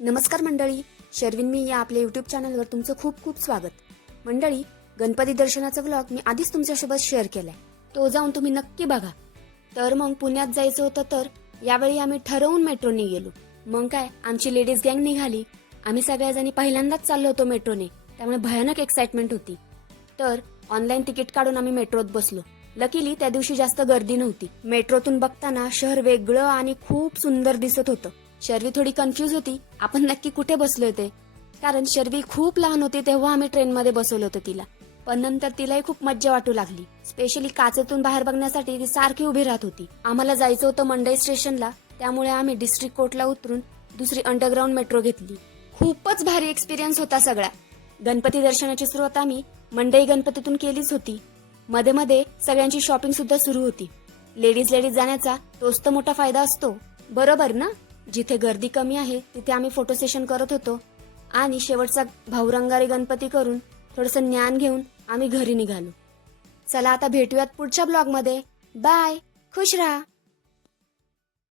नमस्कार मंडळी, शर्विन मी या आपल्या यूट्यूब चॅनलवर तुमचं खूप खूप स्वागत. मंडळी, गणपती दर्शनाचा व्लॉग मी आधीच तुमच्यासोबत शेअर केलाय, तो जाऊन तुम्ही नक्की बघा. तर मग पुण्यात जायचं होतं, तर यावेळी आम्ही ठरवून मेट्रोने गेलो. मग काय, आमची लेडीज गँग निघाली. आम्ही सगळ्याजणी पहिल्यांदाच चाललो होतो मेट्रोने, त्यामुळे भयानक एक्साइटमेंट होती. तर ऑनलाईन तिकीट काढून आम्ही मेट्रोत बसलो. लकीली त्या दिवशी जास्त गर्दी नव्हती. मेट्रोतून बघताना शहर वेगळं आणि खूप सुंदर दिसत होतं. शर्वी थोडी कन्फ्यूज होती, आपण नक्की कुठे बसलोय ते. कारण शर्वी खूप लहान होती तेव्हा आम्ही ट्रेनमध्ये बसवलं होतं तिला. पण नंतर तिलाही खूप मज्जा वाटू लागली. स्पेशली काचेतून बाहेर बघण्यासाठी ती सारखी उभी राहत होती. आम्हाला जायचं होतं मंडई स्टेशनला, त्यामुळे आम्ही डिस्ट्रिक्ट कोर्टला उतरून दुसरी अंडरग्राऊंड मेट्रो घेतली. खूपच भारी एक्सपिरियन्स होता सगळा. गणपती दर्शनाची सुरुवात आम्ही मंडई गणपतीतून केलीच होती. मध्ये मध्ये सगळ्यांची शॉपिंग सुद्धा सुरू होती. लेडीज जाण्याचा तोच तर मोठा फायदा असतो, बरोबर ना? जिथे गर्दी कमी आहे तिथे आम्ही फोटो सेशन करत होतो आणि शेवटचा भाऊरंगारी गणपती करून थोडंसं ज्ञान घेऊन आम्ही घरी निघालो. चला आता भेटूयात पुढच्या ब्लॉगमध्ये. बाय, खुश राहा.